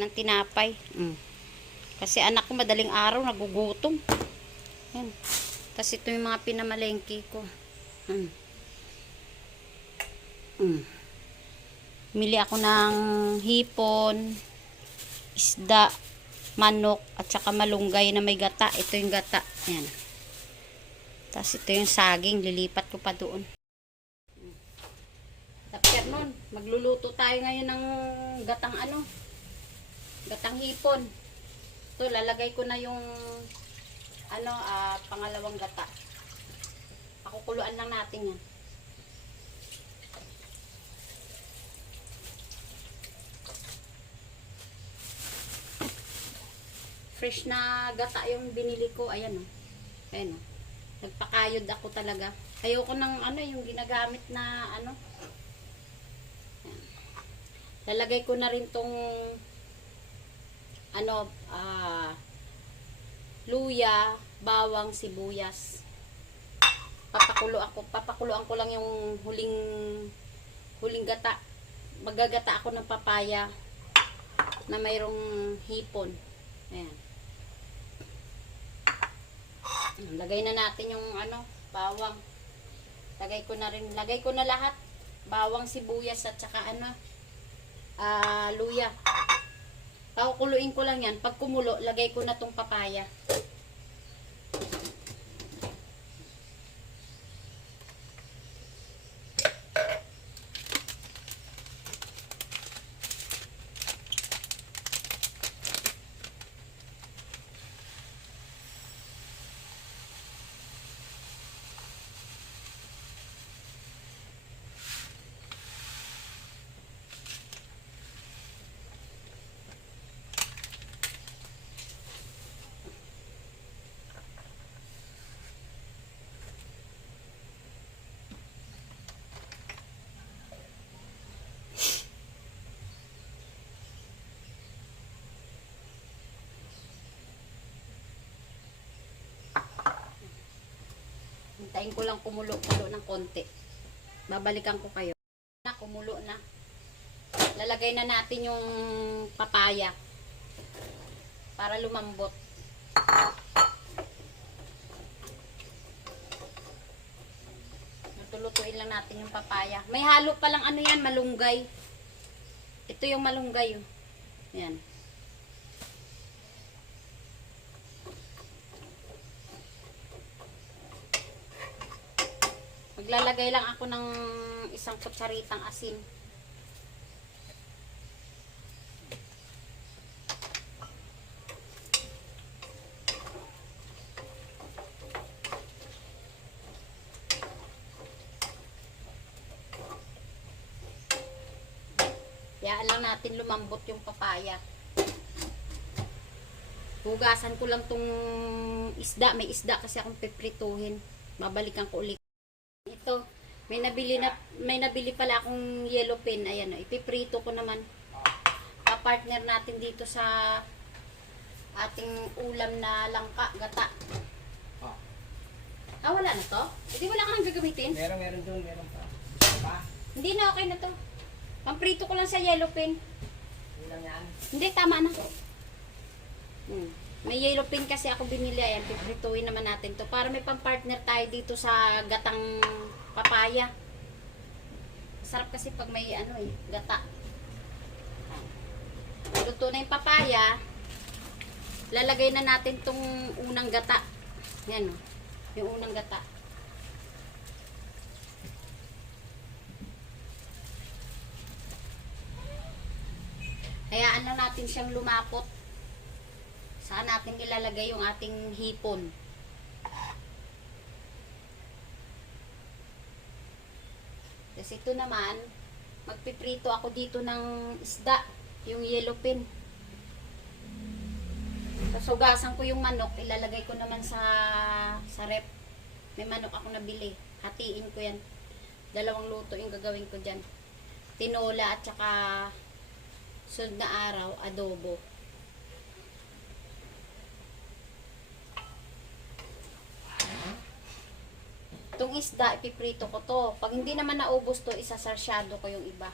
ng tinapay. Kasi anak ko madaling araw nagugutom. Yan. Tapos ito yung mga pinamalengke ko. Mili ako ng hipon, isda, manok, at saka malunggay na may gata. Ito yung gata. Yan. Tapos ito yung saging. Lilipat ko pa doon. Tapos nun, magluluto tayo ngayon ng gatang gatang hipon. Ito, lalagay ko na yung pangalawang gata. Pakukuluan lang natin yan. Fresh na gata yung binili ko. Ayan o. Ayan o. Nagpakayod ako talaga. Ayoko ng yung ginagamit na Ayan. Lalagay ko na rin tong luya, bawang, sibuyas. Papakuluan ko lang yung huling gata. Magagata ako ng papaya na mayroong hipon. Ayan. Lagay na natin yung bawang. Lagay ko na lahat. Bawang, sibuyas at saka luya. Pakukuluin ko lang yan. Pag kumulo, lagay ko na tong papaya. Hintayin ko lang kumulo ng konti. Babalikan ko kayo. Kumulo na. Lalagay na natin yung papaya para lumambot. Natulutuin lang natin yung papaya. May halo pa lang yan, malunggay. Ito yung malunggay. Ayan. Maglalagay lang ako ng isang kutsaritang asin. Hayaan lang natin lumambot yung papaya. Hugasan ko lang tong isda. May isda kasi akong piprituhin. Babalikan ko ulit. Ito, may nabili pala akong yellow pin. Ayan, ipiprito ko naman. Pa-partner natin dito sa ating ulam na langka, gata. Wala na to? Hindi wala kang gagamitin? Meron doon, meron pa. Hindi na, okay na to. Pamprito ko lang sa yellow pin. Ulang yan? Hindi, tama na. May yellow pin kasi ako binili. Ayan, piprituin naman natin to. Para may pang-partner tayo dito sa gatang papaya. Sarap kasi pag may gata. Luto na yung papaya. Lalagay na natin tong unang gata. Yan yung unang gata. Hayaan lang natin siyang lumapot. Saan natin ilalagay yung ating hipon. Kasi ito naman, magpiprito ako dito ng isda, yung yellow pin. Tapos hugasan ko yung manok, ilalagay ko naman sa rep. May manok ako nabili. Hatiin ko yan. 2 luto yung gagawin ko dyan. Tinola at saka sunod na araw, adobo. Itong isda, ipiprito ko to. Pag hindi naman naubos to, isasarsyado ko yung iba.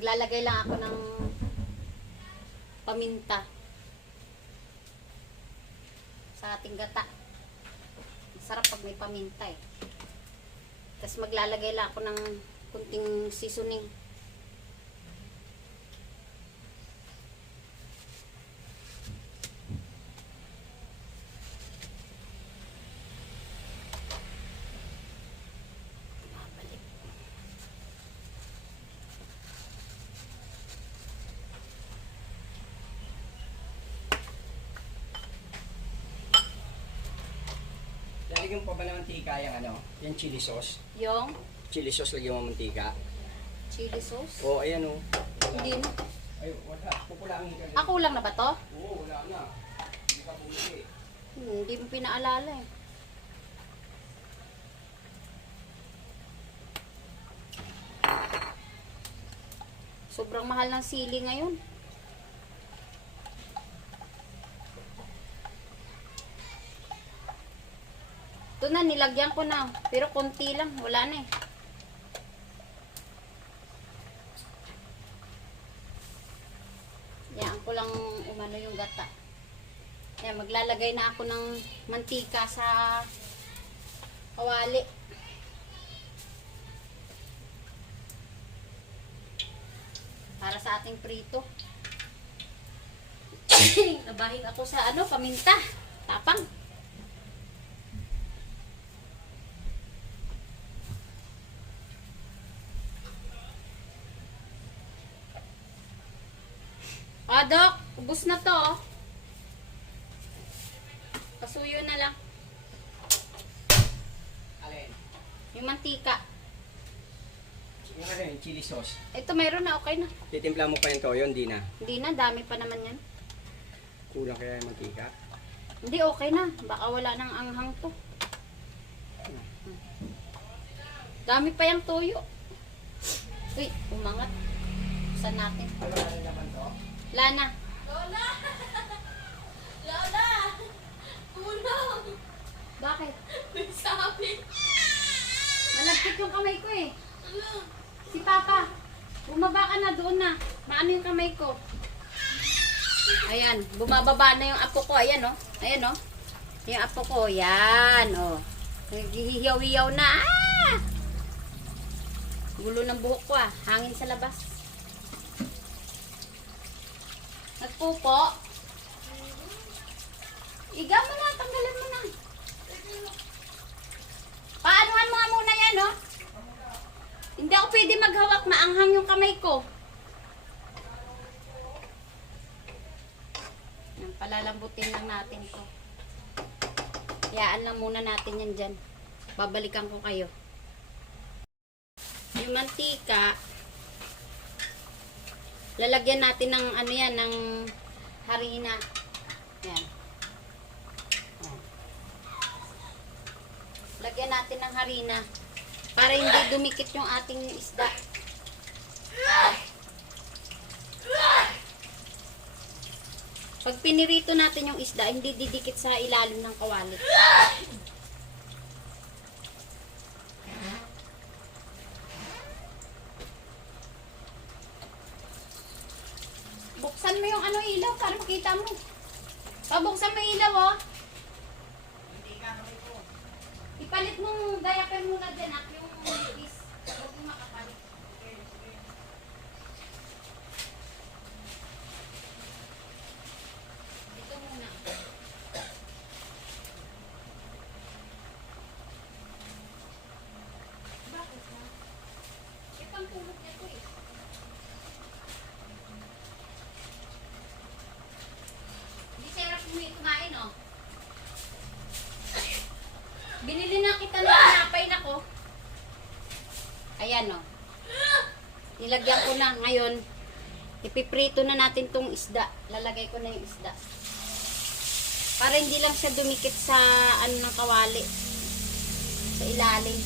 Naglalagay lang ako ng paminta sa ating gata. Sarap pag may paminta eh. Tapos maglalagay lang ako ng kunting seasoning. Babalik. Lalagyan mo pa ba ng mantika yung ano? Yung chili sauce. Yung Chili sauce lagyan mo mantika. chili sauce. Oo, ayan o. Hindi na. Ay, wala. Pupulangin ka. Ako lang na ba to? Oo, wala na. Hindi ka puli. Hindi mo pinaalala eh. Sobrang mahal ng sili ngayon. Ito na, nilagyan ko na. Pero konti lang. Wala na eh. Yan ko lang umano yung gata. Yan, maglalagay na ako ng mantika sa kawali. Para sa ating prito. Nabahing ako sa ano, paminta. Tapang. Ah, Dok, ubos na to. Oh. Pasuyo na lang. Alin? Yung mantika. Yung ano yung chili sauce. Ito mayroon na, okay na. Titimpla mo pa yung toyo, hindi na. Hindi na, dami pa naman yan. Kulang kaya yung mantika. Hindi, okay na. Baka wala nang anghang to. Dami pa yung toyo. Uy, umangat. Saan natin? Ano na naman to? Lana. Lola! Lola! Tulong! Bakit? May sabi. Malagkit yung kamay ko eh. Ano? Si Papa. Bumaba ka na doon na. Maano yung kamay ko? Ayan, bumababa na yung apo ko. Ayan oh. Ayan oh. Yung apo ko. Yan oh. Naghihiyaw-hiyaw na. Ah! Gulo ng buhok ko ah. Hangin sa labas. Nagpupo. Iga mo na. Tanggalan mo na. Paanuhan mo nga muna yan oh. Hindi ako pwede maghawak. Maanghang yung kamay ko. Yan, palalambutin lang natin to. Yaan lang muna natin yan dyan. Babalikan ko kayo. Yung mantika, lalagyan natin ng ano yan, ng harina. Yan. Yan. Lagyan natin ng harina para hindi dumikit yung ating isda. Pag pinirito natin yung isda, hindi didikit sa ilalim ng kawali. Buksan mo yung ano ilaw para makita mo. Pabuksan mo yung ilaw oh. Ipalit mong diaper muna dyan at yung nipis. Huwag mo makapalit. Ito muna. Bakit na? Ipang tulog niya to eh. Hindi sarap mo kumain oh. Binili na kita ng tinapay na ko. Ayan o. Nilagyan ko na. Ngayon, ipiprito na natin tong isda. Lalagay ko na yung isda. Para hindi lang siya dumikit sa ano ng kawali. Sa ilalim.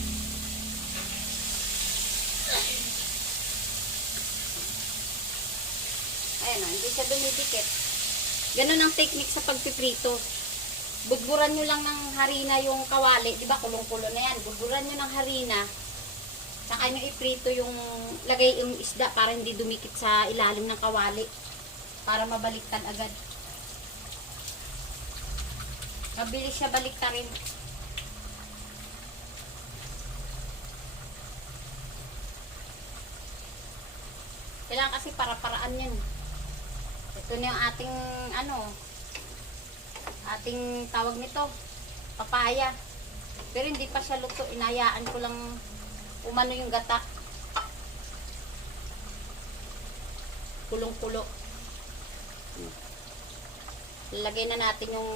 Ayan o. Hindi siya dumidikit. Ganun ang technique sa pagpiprito. Budburan nyo lang ng harina yung kawali. Di ba kulong-kulo na yan. Budburan nyo ng harina Saka nyo iprito yung, lagay yung isda para hindi dumikit sa ilalim ng kawali. Para mabaliktad agad. Mabilis siya baliktarin. Kailangan kasi para-paraan yan. Ito na yung ating, ating tawag nito, papaya. Pero hindi pa siya luto. Inayaan ko lang umano yung gata. Kulong-kulo. Lagay na natin yung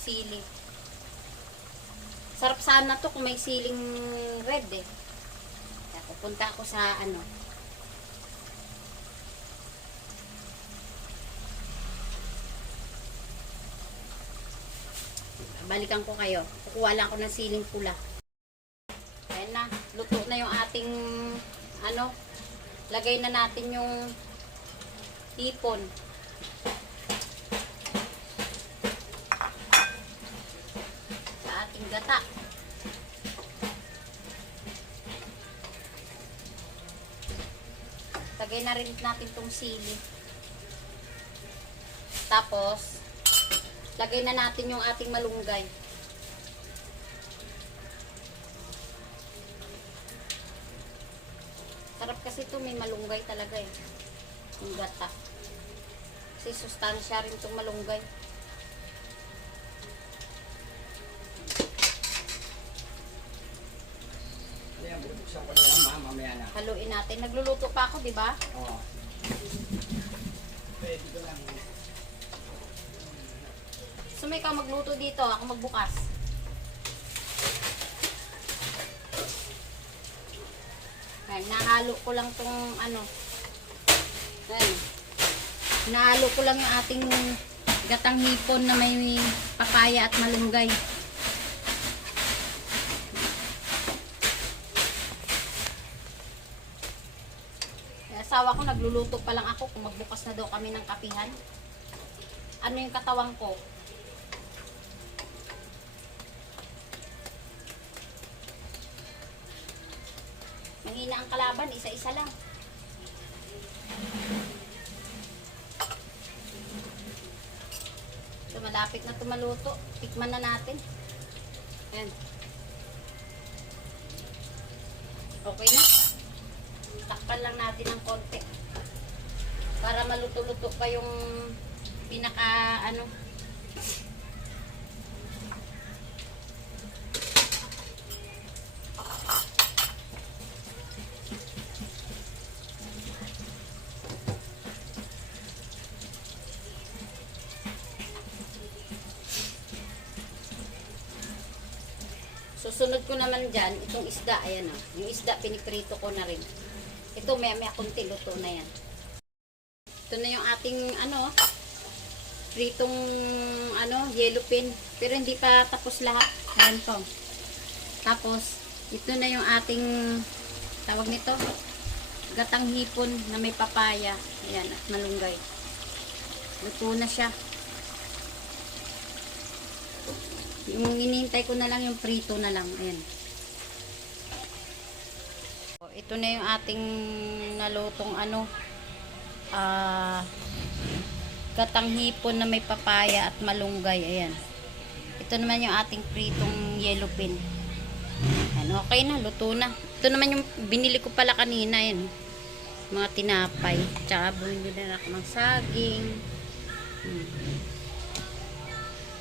sili. Sarap sana to kung may siling red eh. Kaya pupunta ako sa balikan ko kayo. Kukuha lang ako ng siling pula. Ayan na. Luto na yung ating lagay na natin yung hipon. Sa ating gata. Lagay na rin natin tong sili. Tapos lagay na natin yung ating malunggay. Sarap kasi ito, may malunggay talaga eh. Yung gata. Kasi sustansya rin itong malunggay. Ayan, bubuksan ko na yan, mamaya na. Haluin natin. Nagluluto pa ako, di ba? Oo. Pwede ko lang. So may ikaw magluto dito, ako magbukas. Ayan, nahalo ko lang tong Ayan. Nahalo ko lang yung ating gatang hipon na may papaya at malunggay. Yung asawa ko nagluluto pa lang ako kung magbukas na daw kami ng kapihan. Ano yung katawang ko? Manghina ang kalaban, isa-isa lang. So, malapit na tumaluto. Tikman na natin. Ayan. Okay na. Takpan lang natin ng konti. Para maluto-luto pa yung pinaka susunod ko naman dyan, itong isda, ayan o. Yung isda, piniprito ko na rin. Ito, may kunti, luto na yan. Ito na yung ating, pritong, yellow pin. Pero hindi pa tapos lahat. Ayan po. Tapos, ito na yung ating, tawag nito, gatang hipon na may papaya. Ayan, at malunggay. Luto na siya. Yung inihintay ko na lang yung prito na lang. Ayan. Ito na yung ating nalutong gatang hipon na may papaya at malunggay. Ayan. Ito naman yung ating pritong yellow pin. Ayan, okay na, luto na. Ito naman yung binili ko pala kanina. Ayan. Mga tinapay. Tsaka bumili na ako ng saging.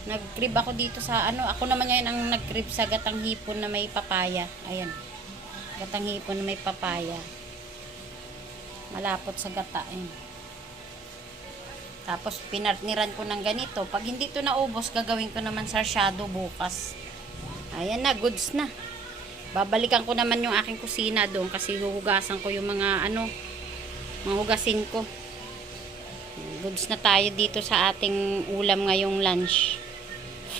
Nag-crib ako dito sa ako naman ngayon ang nag-crib sa gatang hipon na may papaya. Ayan. Gatang hipon na may papaya. Malapot sa gata. Ayan. Tapos pinartniran ko ng ganito. Pag hindi to naubos, gagawin ko naman sarsyado bukas. Ayan na, goods na. Babalikan ko naman yung aking kusina doon kasi huhugasan ko yung mga mga hugasin ko. Goods na tayo dito sa ating ulam ngayong lunch.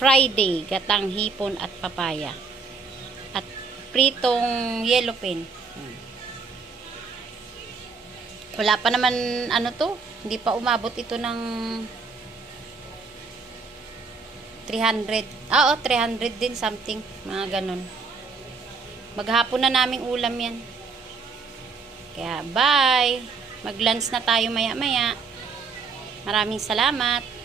Friday, gatang hipon at papaya. At pritong yellow pin. Wala pa naman hindi pa umabot ito ng 300. Oo, 300 din something. Mga ganun. Maghapon na naming ulam yan. Kaya bye! Mag-lunch na tayo maya-maya. Maraming salamat.